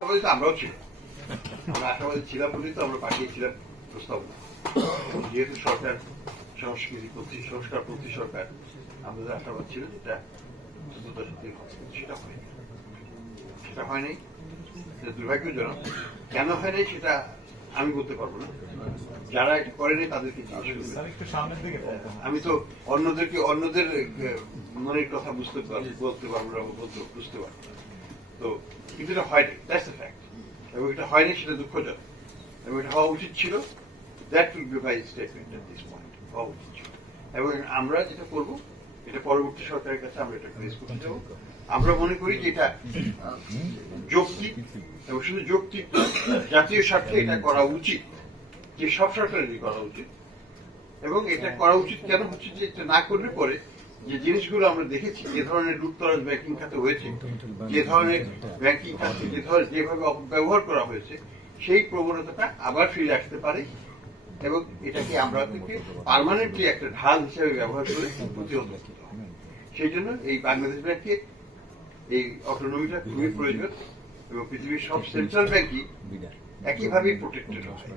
আমরাও ছিলাম, আমরা আশাবাদী ছিলাম বলেই তো আমরা পাঠিয়েছিলাম প্রস্তাবনা। যেহেতু সরকার সংস্কার পন্থী সরকার, আমাদের আশাবাদ ছিল যেটা দ্রুততার সাথে সেটা হয়নি। সেটা হয়নি, দুর্ভাগ্যজনক। কেন হয়নি সেটা আমি বলতে পারবো না, যারা এটা করেনি তাদেরকে জিজ্ঞেস করবে। আমি তো অন্যদের মনের কথা বলতে পারবো না, বুঝতে পারবো না। তো কিন্তু এটা হয়নি, দ্যাটস দ্য ফ্যাক্ট। এবং এটা হয়নি সেটা দুঃখজনক, এবং এটা হওয়া উচিত ছিল। That will be my statement at this point. হওয়া উচিত ছিল। এবং আমরা যেটা করবো, এটা পরবর্তী সরকারের কাছে আমরা এটা প্রেস করতে যাবো। আমরা মনে করি যে এটা যৌক্তিক, এবং শুধু যৌক্তিক জাতীয় স্বার্থে এটা করা উচিত, যে সব সরকারেরই করা উচিত। এবং এটা করা উচিত কেন হচ্ছে যে এটা না করলে পরে যে জিনিসগুলো আমরা দেখেছি, যে ধরনের লুটতরাজ ব্যাংকিং খাতে হয়েছে, যে ধরনের ব্যাংকিং খাতে যেভাবে ব্যবহার করা হয়েছে, সেই প্রবণতাটা আবার ফিরে আসতে পারে। এবং এটাকে আমরা পার্মানেন্টলি একটা ঢাল হিসেবে ব্যবহার করে প্রতিহত করতে হবে। সেই জন্য এই বাংলাদেশ ব্যাংকে এই অটোনমিটা খুবই প্রয়োজন, এবং পৃথিবীর সব সেন্ট্রাল ব্যাংকই একইভাবেই প্রোটেক্টেড হয়।